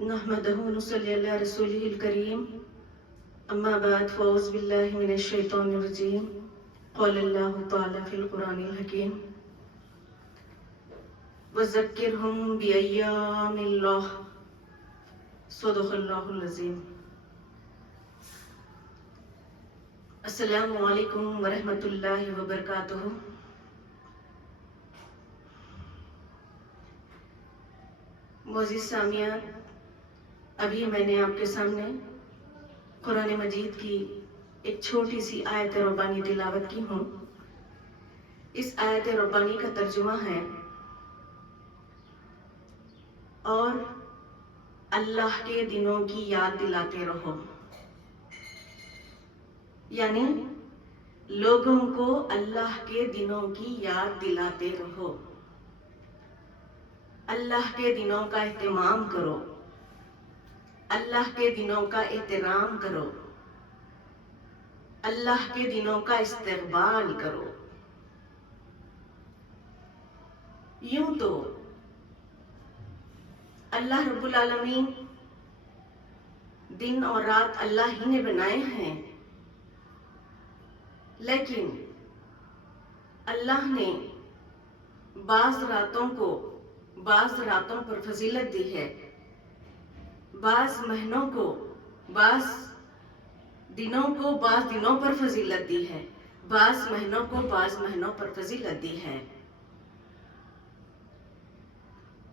نحمده ونصلي على رسوله الكريم أما بعد فأعوذ بالله من الشيطان الرجيم قال الله تعالى في القرآن الحكيم وذكرهم بأيام الله صدق الله العظيم. السلام علیکم ورحمۃ اللہ وبرکاتہ. معزز سامعین، ابھی میں نے آپ کے سامنے قرآن مجید کی ایک چھوٹی سی آیت ربانی تلاوت کی ہوں. اس آیت ربانی کا ترجمہ ہے اور اللہ کے دنوں کی یاد دلاتے رہو، یعنی لوگوں کو اللہ کے دنوں کی یاد دلاتے رہو، اللہ کے دنوں کا اہتمام کرو، اللہ کے دنوں کا احترام کرو، اللہ کے دنوں کا استقبال کرو. یوں تو اللہ رب العالمین دن اور رات اللہ ہی نے بنائے ہیں، لیکن اللہ نے بعض راتوں پر فضیلت دی ہے، بعض مہینوں کو، بعض دنوں پر فضیلت دی ہے، بعض مہینوں کو بعض مہینوں پر فضیلت دی ہے.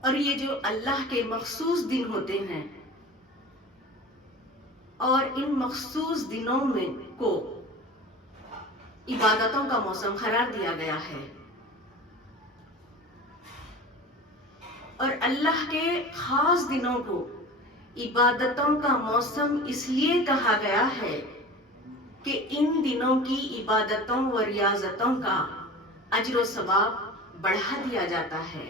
اور یہ جو اللہ کے مخصوص دن ہوتے ہیں اور ان مخصوص دنوں میں کو عبادتوں کا موسم قرار دیا گیا ہے، اور اللہ کے خاص دنوں کو عبادتوں کا موسم اس لیے کہا گیا ہے کہ ان دنوں کی عبادتوں و ریاضتوں کا اجر و ثواب بڑھا دیا جاتا ہے.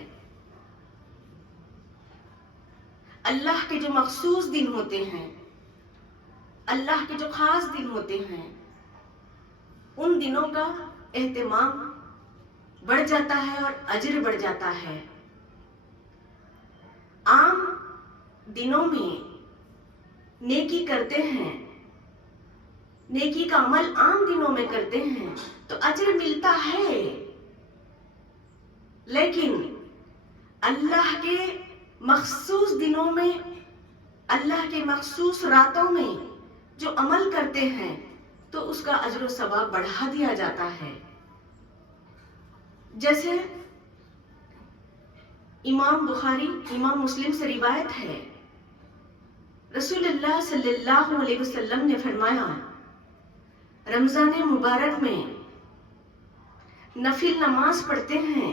اللہ کے جو مخصوص دن ہوتے ہیں، اللہ کے جو خاص دن ہوتے ہیں، ان دنوں کا اہتمام بڑھ جاتا ہے اور اجر بڑھ جاتا ہے. عام دنوں میں نیکی کرتے ہیں، نیکی کا عمل عام دنوں میں کرتے ہیں تو اجر ملتا ہے، لیکن اللہ کے مخصوص دنوں میں، اللہ کے مخصوص راتوں میں جو عمل کرتے ہیں تو اس کا اجر و ثواب بڑھا دیا جاتا ہے. جیسے امام بخاری، امام مسلم سے روایت ہے، رسول اللہ صلی اللہ علیہ وسلم نے فرمایا، رمضان مبارک میں نفل نماز پڑھتے ہیں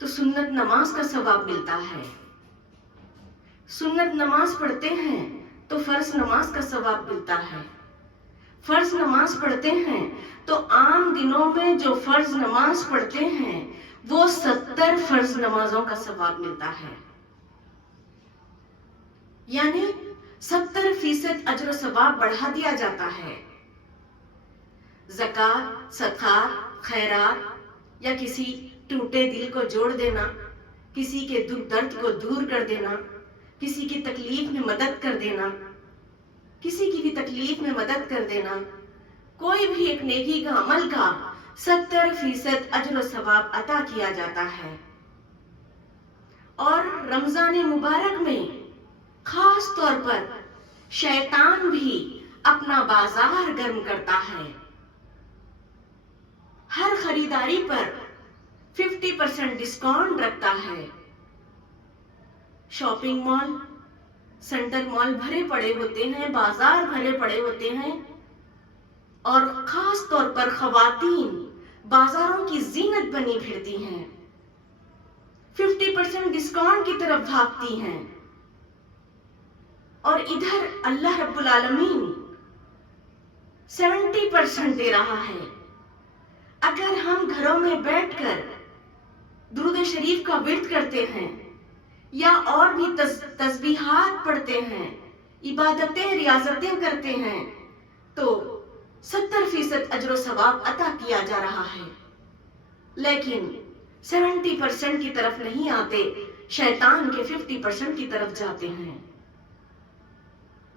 تو سنت نماز کا ثواب ملتا ہے، سنت نماز پڑھتے ہیں تو فرض نماز کا ثواب ملتا ہے، فرض نماز پڑھتے ہیں تو عام دنوں میں جو فرض نماز پڑھتے ہیں وہ 70 فرض نمازوں کا ثواب ملتا ہے، یعنی 70% اجر و ثواب بڑھا دیا جاتا ہے. زکوٰۃ، صدقات، خیرات یا کسی ٹوٹے دل کو جوڑ دینا، کسی کے دکھ درد کو دور کر دینا، کسی کی تکلیف میں مدد کر دینا، کسی کی بھی تکلیف میں مدد کر دینا، کوئی بھی ایک نیکی کا عمل کا 70% اجر و ثواب عطا کیا جاتا ہے. اور رمضان مبارک میں خاص طور پر شیطان بھی اپنا بازار گرم کرتا ہے، ہر خریداری پر 50% ڈسکاؤنٹ رکھتا ہے. شاپنگ مال، سینٹر مال بھرے پڑے ہوتے ہیں، بازار بھرے پڑے ہوتے ہیں، اور خاص طور پر خواتین بازاروں کی زینت بنی پھرتی ہیں، 50% ڈسکاؤنٹ کی طرف بھاگتی ہیں. اور ادھر اللہ رب العالمین 70% دے رہا ہے. اگر ہم گھروں میں بیٹھ کر درود شریف کا ورد کرتے ہیں یا اور بھی تسبیحات پڑھتے ہیں، عبادتیں ریاضتیں کرتے ہیں تو 70% اجر و ثواب عطا کیا جا رہا ہے، لیکن 70% کی طرف نہیں آتے، شیطان کے 50% کی طرف جاتے ہیں.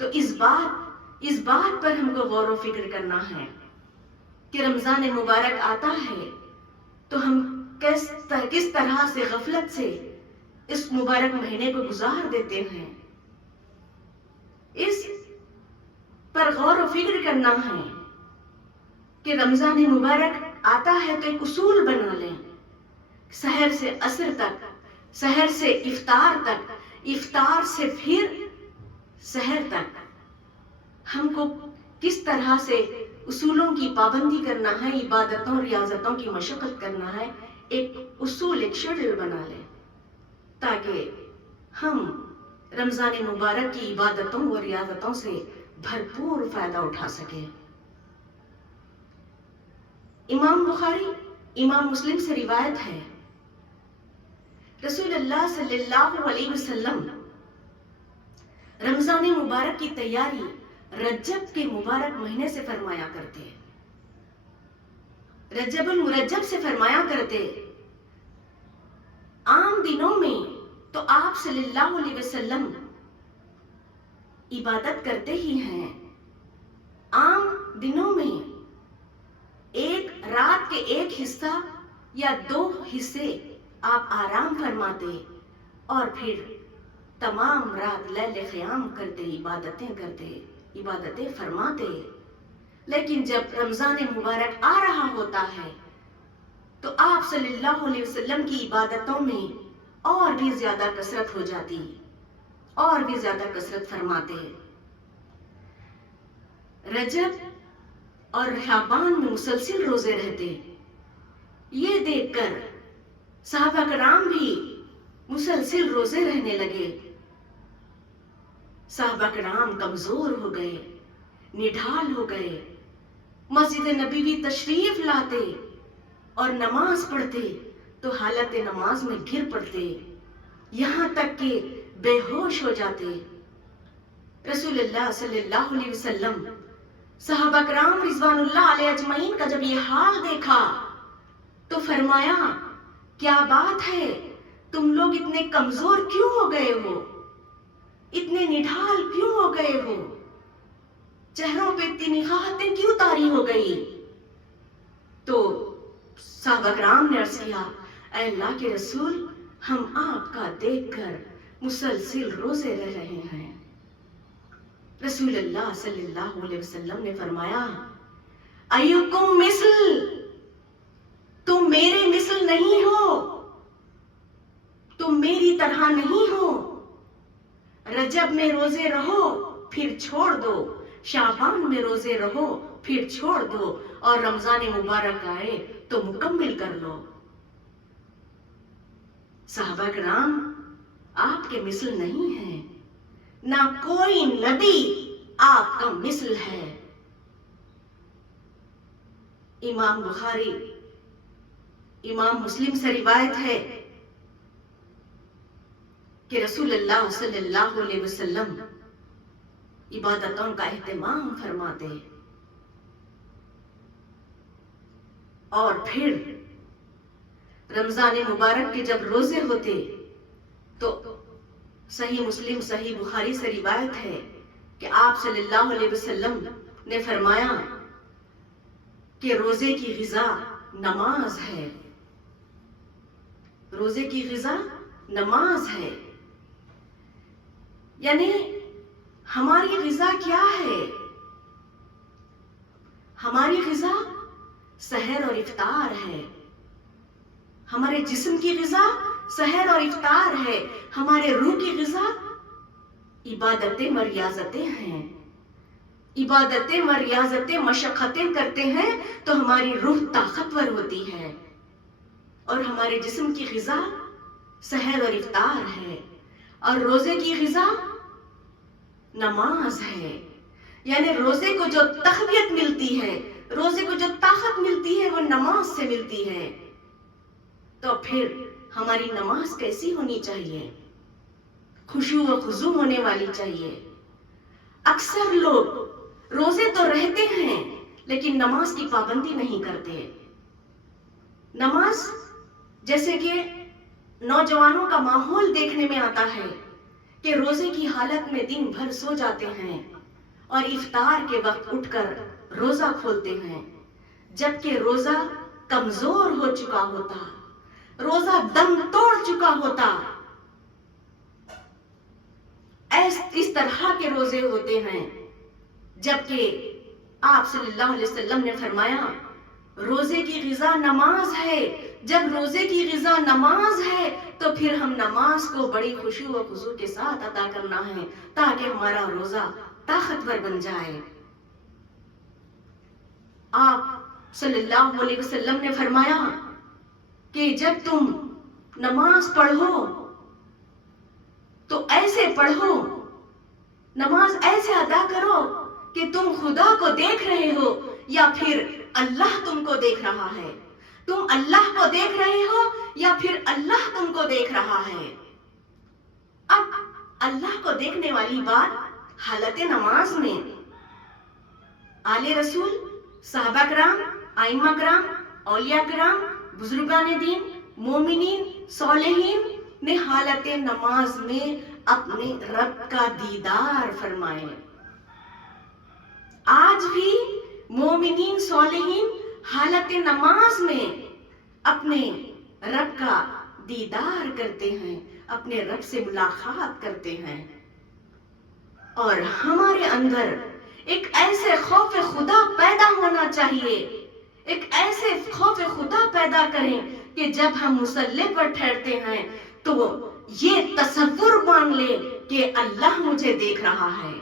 تو اس بات پر ہم کو غور و فکر کرنا ہے کہ رمضان مبارک آتا ہے تو ہم کس طرح سے غفلت سے اس مبارک مہینے کو گزار دیتے ہیں. اس پر غور و فکر کرنا ہے کہ رمضان مبارک آتا ہے تو ایک اصول بنا لیں. سحر سے عصر تک، سحر سے افطار تک، افطار سے پھر سحر تک ہم کو کس طرح سے اصولوں کی پابندی کرنا ہے، عبادتوں ریاضتوں کی مشقت کرنا ہے. ایک اصول، ایک شیڈول بنا لیں تاکہ ہم رمضان مبارک کی عبادتوں و ریاضتوں سے بھرپور فائدہ اٹھا سکیں. امام بخاری، امام مسلم سے روایت ہے، رسول اللہ صلی اللہ علیہ وسلم رمضان مبارک کی تیاری رجب کے مبارک مہینے سے فرمایا کرتے، رجب المرجب سے فرمایا کرتے. عام دنوں میں تو آپ صلی اللہ علیہ وسلم عبادت کرتے ہی ہیں. عام دنوں میں ایک رات کے ایک حصہ یا 2 حصے آپ آرام فرماتے اور پھر تمام رات لیل قیام کرتے، عبادتیں فرماتے. لیکن جب رمضان مبارک آ رہا ہوتا ہے تو آپ صلی اللہ علیہ وسلم کی عبادتوں میں اور بھی زیادہ کثرت ہو جاتی، اور بھی زیادہ کثرت فرماتے. رجب اور شعبان میں مسلسل روزے رہتے. یہ دیکھ کر صحابہ کرام بھی مسلسل روزے رہنے لگے. صحابہ کرام کمزور ہو گئے، نڈھال ہو گئے. مسجد نبوی تشریف لاتے اور نماز پڑھتے تو حالت نماز میں گر پڑتے، یہاں تک کہ بے ہوش ہو جاتے. رسول اللہ صلی اللہ علیہ وسلم صحابہ کرام رضوان اللہ علیہ اجمعین کا جب یہ حال دیکھا تو فرمایا، کیا بات ہے، تم لوگ اتنے کمزور کیوں ہو گئے ہو، اتنے نڈھال کیوں ہو گئے ہو، چہروں پہ اتنی نگاہتیں کیوں طاری ہو گئی؟ تو صحابہ کرام نے عرض کیا، اے اللہ کے رسول، ہم آپ کا دیکھ کر مسلسل روزے رہ رہے ہیں. رسول اللہ صلی اللہ علیہ وسلم نے فرمایا، ایکم مثل، تم میرے مثل نہیں ہو، تم میری طرح نہیں ہو. رجب میں روزے رہو پھر چھوڑ دو، شعبان میں روزے رہو پھر چھوڑ دو، اور رمضان مبارک آئے تو مکمل کر لو. صحابہ کرام آپ کے مثل نہیں ہیں، نہ کوئی نبی آپ کا مثل ہے. امام بخاری، امام مسلم سے روایت ہے کہ رسول اللہ صلی اللہ علیہ وسلم عبادتوں کا اہتمام فرماتے اور پھر رمضان مبارک کے جب روزے ہوتے تو صحیح مسلم، صحیح بخاری سے روایت ہے کہ آپ صلی اللہ علیہ وسلم نے فرمایا کہ روزے کی غذا نماز ہے، روزے کی غذا نماز ہے. یعنی ہماری غذا کیا ہے؟ ہماری غذا سحر اور افطار ہے. ہمارے جسم کی غذا سحر اور افطار ہے. ہمارے روح کی غذا عبادتیں و ریاضتیں ہیں. عبادتیں و ریاضتیں مشقتیں کرتے ہیں تو ہماری روح طاقتور ہوتی ہے، اور ہمارے جسم کی غذا سحر اور افطار ہے، اور روزے کی غذا نماز ہے. یعنی روزے کو جو تقویت ملتی ہے، روزے کو جو طاقت ملتی ہے وہ نماز سے ملتی ہے. تو پھر ہماری نماز کیسی ہونی چاہیے؟ خشوع و خضوع ہونے والی چاہیے. اکثر لوگ روزے تو رہتے ہیں لیکن نماز کی پابندی نہیں کرتے. نماز، جیسے کہ نوجوانوں کا ماحول دیکھنے میں آتا ہے کہ روزے کی حالت میں دن بھر سو جاتے ہیں اور افطار کے وقت اٹھ کر روزہ کھولتے ہیں، جبکہ روزہ کمزور ہو چکا ہوتا، روزہ دم توڑ چکا ہوتا۔ اس طرح کے روزے ہوتے ہیں، جبکہ آپ صلی اللہ علیہ وسلم نے فرمایا روزے کی غذا نماز ہے۔ جب روزے کی غذا نماز ہے تو پھر ہم نماز کو بڑی خشوع و خضوع کے ساتھ ادا کرنا ہے تاکہ ہمارا روزہ طاقتور بن جائے۔ آپ صلی اللہ علیہ وسلم نے فرمایا کہ جب تم نماز پڑھو تو ایسے پڑھو، نماز ایسے ادا کرو کہ تم خدا کو دیکھ رہے ہو یا پھر اللہ تم کو دیکھ رہا ہے، تم اللہ کو دیکھ رہے ہو یا پھر اللہ تم کو دیکھ رہا ہے۔ اب اللہ کو دیکھنے والی بات حالت نماز میں آل رسول، صحابہ کرام، ائمہ کرام، اولیاء کرام، بزرگان دین، مومنین، صالحین نے حالت نماز میں اپنے رب کا دیدار فرمائے۔ آج بھی مومنین صالحین حالت نماز میں اپنے رب کا دیدار کرتے ہیں، اپنے رب سے ملاقات کرتے ہیں، اور ہمارے اندر ایک ایسے خوف خدا پیدا ہونا چاہیے، ایک ایسے خوف خدا پیدا کریں کہ جب ہم مصلی پر ٹھہرتے ہیں تو یہ تصور مان لیں کہ اللہ مجھے دیکھ رہا ہے،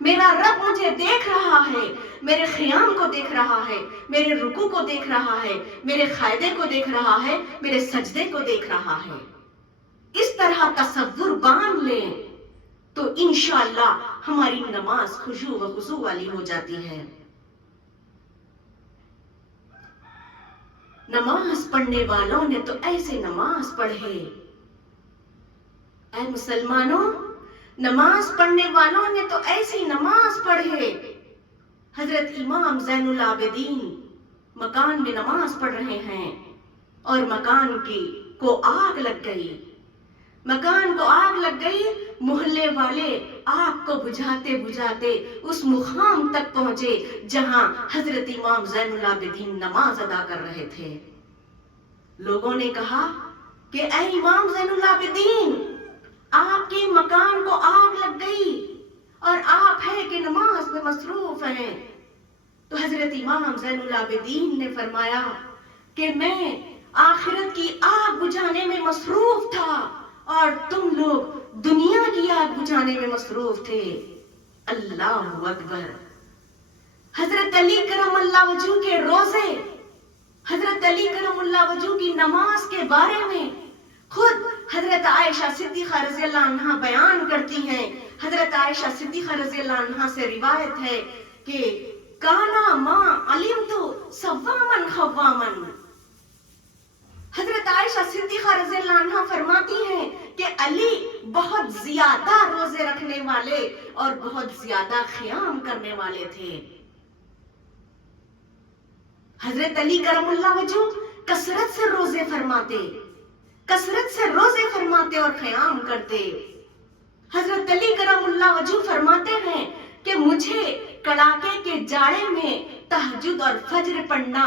میرا رب مجھے دیکھ رہا ہے، میرے قیام کو دیکھ رہا ہے، میرے رکوع کو دیکھ رہا ہے، میرے قاعدے کو دیکھ رہا ہے، میرے سجدے کو دیکھ رہا ہے۔ اس طرح تصور باندھ لیں تو انشاءاللہ ہماری نماز خشوع و خضوع والی ہو جاتی ہے۔ نماز پڑھنے والوں نے تو ایسے نماز پڑھے، اے مسلمانوں، نماز پڑھنے والوں نے تو ایسی نماز پڑھے۔ حضرت امام زین العابدین مکان میں نماز پڑھ رہے ہیں اور مکان کو آگ لگ گئی، مکان کو آگ لگ گئی، محلے والے آگ کو بجھاتے بجھاتے اس مقام تک پہنچے جہاں حضرت امام زین العابدین نماز ادا کر رہے تھے۔ لوگوں نے کہا کہ اے امام زین العابدین، آپ کے مکان کو آگ لگ گئی اور آپ ہے کہ نماز میں مصروف ہیں۔ تو حضرت امام زین العابدین نے فرمایا کہ میں آخرت کی آگ بجھانے میں مصروف تھا اور تم لوگ دنیا کی آگ بجھانے میں مصروف تھے۔ اللہ اکبر۔ حضرت علی کرم اللہ وجہہ کے روزے، حضرت علی کرم اللہ وجہہ کی نماز کے بارے میں خود حضرت عائشہ صدیقہ رضی اللہ عنہا بیان کرتی ہیں۔ حضرت عائشہ صدیقہ رضی اللہ عنہا سے روایت ہے کہ کانا ما علمت صواما خواما۔ حضرت عائشہ صدیقہ رضی اللہ عنہا فرماتی ہیں کہ علی بہت زیادہ روزے رکھنے والے اور بہت زیادہ قیام کرنے والے تھے۔ حضرت علی کرم اللہ وجہہ کثرت سے روزے فرماتے، کثرت سے روزے فرماتے اور قیام کرتے۔ حضرت علی کرم اللہ وجہہ فرماتے ہیں کہ مجھے کڑاکے کے جاڑے میں تہجد اور فجر پڑھنا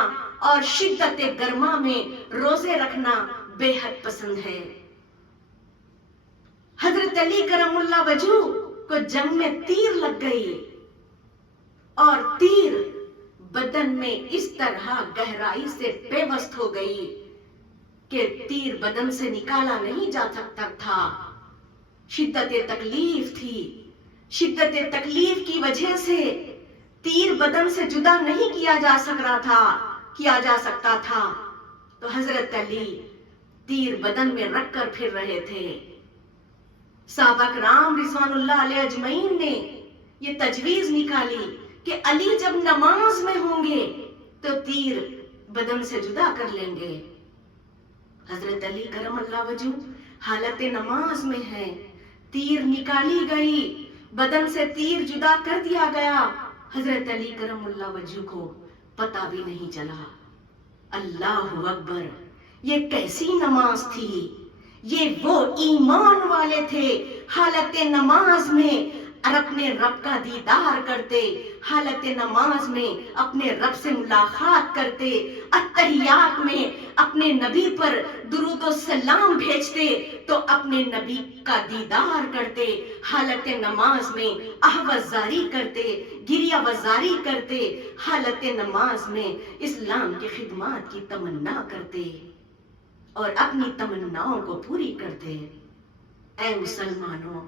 اور شدت گرما میں روزے رکھنا بے حد پسند ہے۔ حضرت علی کرم اللہ وجہہ کو جنگ میں تیر لگ گئی اور تیر بدن میں اس طرح گہرائی سے پیوست ہو گئی کہ تیر بدن سے نکالا نہیں جا سکتا تھا۔ شدت تکلیف تھی، شدت تکلیف کی وجہ سے تیر بدن سے جدا نہیں کیا جا سکتا تھا تو حضرت علی تیر بدن میں رکھ کر پھر رہے تھے۔ صحابہ کرام رضوان اللہ علیہ اجمعین نے یہ تجویز نکالی کہ علی جب نماز میں ہوں گے تو تیر بدن سے جدا کر لیں گے۔ حضرت علی کرم اللہ وجہہ حالت نماز میں ہے، تیر نکالی گئی، بدن سے تیر جدا کر دیا گیا، حضرت علی کرم اللہ وجہہ کو پتہ بھی نہیں چلا۔ اللہ اکبر، یہ کیسی نماز تھی، یہ وہ ایمان والے تھے حالت نماز میں اور اپنے رب کا دیدار کرتے، حالت نماز میں اپنے رب سے ملاقات کرتے، اتحیات میں اپنے نبی پر درود و سلام بھیجتے تو اپنے نبی کا دیدار کرتے، حالت نماز میں احوازاری کرتے، گریہ وزاری کرتے، حالت نماز میں اسلام کی خدمات کی تمنا کرتے اور اپنی تمناؤں کو پوری کرتے۔ اے مسلمانوں،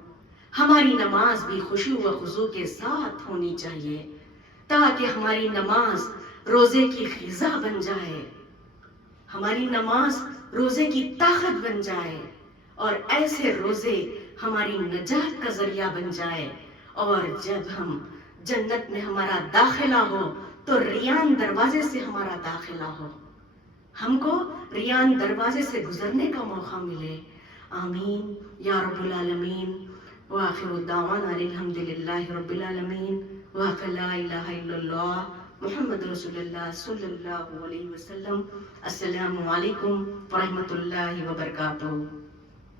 ہماری نماز بھی خشوع و خضوع کے ساتھ ہونی چاہیے تاکہ ہماری نماز روزے کی غذا بن جائے، ہماری نماز روزے کی طاقت بن جائے اور ایسے روزے ہماری نجات کا ذریعہ بن جائے، اور جب ہم جنت میں ہمارا داخلہ ہو تو ریان دروازے سے ہمارا داخلہ ہو، ہم کو ریان دروازے سے گزرنے کا موقع ملے۔ آمین یا رب العالمین۔ وآخر دعوانا الحمدللہ رب العالمین، وآخر لا الہ الا اللہ محمد رسول اللہ صلی اللہ علیہ وسلم۔ السلام علیکم ورحمۃ اللہ وبرکاتہ۔